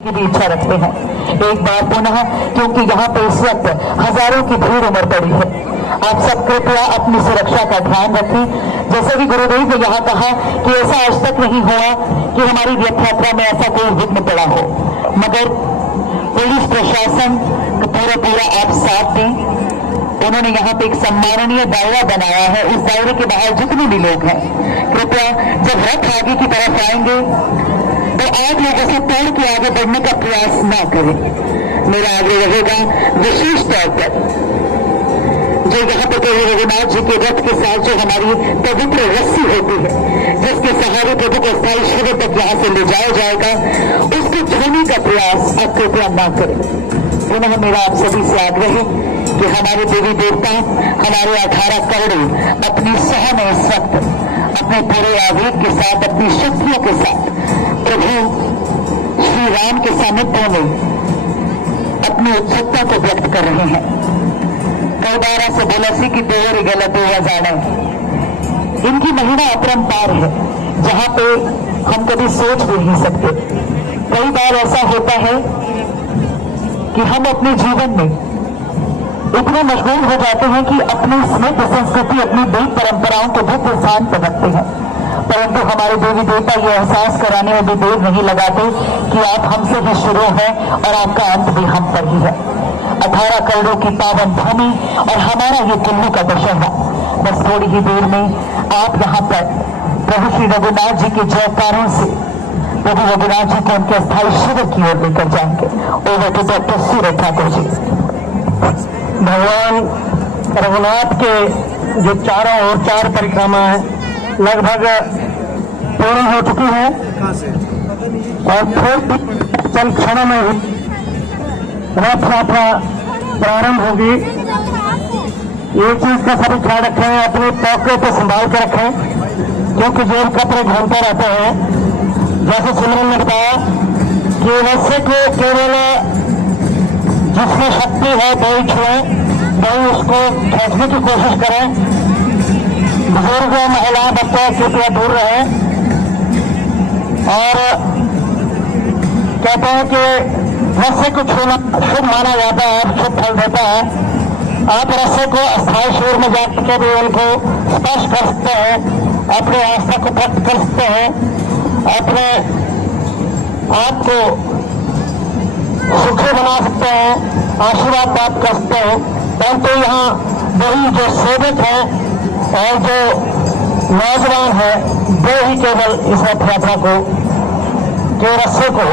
की भी इच्छा रखते हैं एक बार पुनः, क्योंकि यहाँ पे इस वक्त हजारों की भीड़ उमड़ पड़ी है। आप सब कृपया अपनी सुरक्षा का ध्यान रखें। जैसे भी गुरुदेव ने यहाँ कहा कि ऐसा आज तक नहीं हुआ कि हमारी रथ यात्रा में ऐसा कोई विघ्न पड़ा हो, मगर पुलिस प्रशासन पूरा आप साथ दें। उन्होंने यहाँ पे एक सम्माननीय दायरा बनाया है। उस दायरे के बाहर जितने भी लोग हैं, कृपया जब रथ आगे की तरफ आएंगे तो आप लोग ऐसे पैर के आगे बढ़ने का प्रयास ना करें। मेरा आग्रह रहेगा विशेष तौर पर जो यहाँ पर प्रभु रघुनाथ जी के रथ के साथ जो हमारी पवित्र रस्सी होती है, जिसके सहारे प्रभु को स्थायी शिविर तक यहाँ से ले जाया जाएगा, उसको छूने का प्रयास आप कृपया ना करें। पुनः मेरा आप सभी से आग्रह है कि हमारे देवी देवता, हमारे 18 करोड़ अपनी सह में इस वक्त अपने पूरे आवेग के साथ, अपनी शक्तियों के साथ प्रभु श्री राम के सानिध्य में अपनी उत्सुकता को व्यक्त कर रहे हैं। कई बार ऐसे बोला सी कि देवर गलत हुआ जाना, इनकी महिमा अपरंपार है, जहां पे हम कभी सोच भी नहीं सकते। कई बार ऐसा होता है कि हम अपने जीवन में इतने मशगूल हो जाते हैं कि अपनी स्मृति संस्कृति, अपनी देव परंपराओं को भूख स्थान पर रखते हैं, परंतु हमारे देवी देवता ये एहसास कराने में भी देर नहीं लगाते कि आप हमसे भी शुरू हैं और आपका अंत भी हम पर ही है। 18 करोड़ों की पावन भूमि और हमारा ये कुल्लू का दशहरा, बस थोड़ी ही देर में आप यहाँ पर प्रभु श्री रघुनाथ जी के जयकारों से प्रभु रघुनाथ जी को उनके स्थायी शिविर की ओर लेकर जाएंगे। ओवर टू डॉक्टर सूरज ठाकुर जी। भगवान रघुनाथ के जो चारों ओर 4 परिक्रमा है लगभग पूर्ण हो चुकी है और फिर चंद क्षणों में ही रथ यात्रा प्रारंभ होगी। ये चीज का सभी ख्याल रखें, अपने पॉकेट को संभाल कर रखें, क्योंकि जेब कपड़े घूमते रहते हैं। जैसे सिमरन ने बताया कि वैसे को केवल जिसमें शक्ति है वही छुए, वही उसको खींचने की कोशिश करें। बुजुर्ग, महिलाएं, बच्चे कृपया दूर रहे। और कहते हैं कि रस्से को छूना शुभ माना जाता है, शुभ फल देता है। आप रस्से को अस्थायी शिविर में जाकर भी उनको स्पर्श कर सकते हैं, अपनी आस्था को व्यक्त कर सकते हैं, अपने आप को सुखी बना सकते हैं, आशीर्वाद प्राप्त कर सकते हैं। परंतु यहाँ वही जो सेवक है और जो नौजवान है, वो ही केवल इस रथ यात्रा को, के रस्से को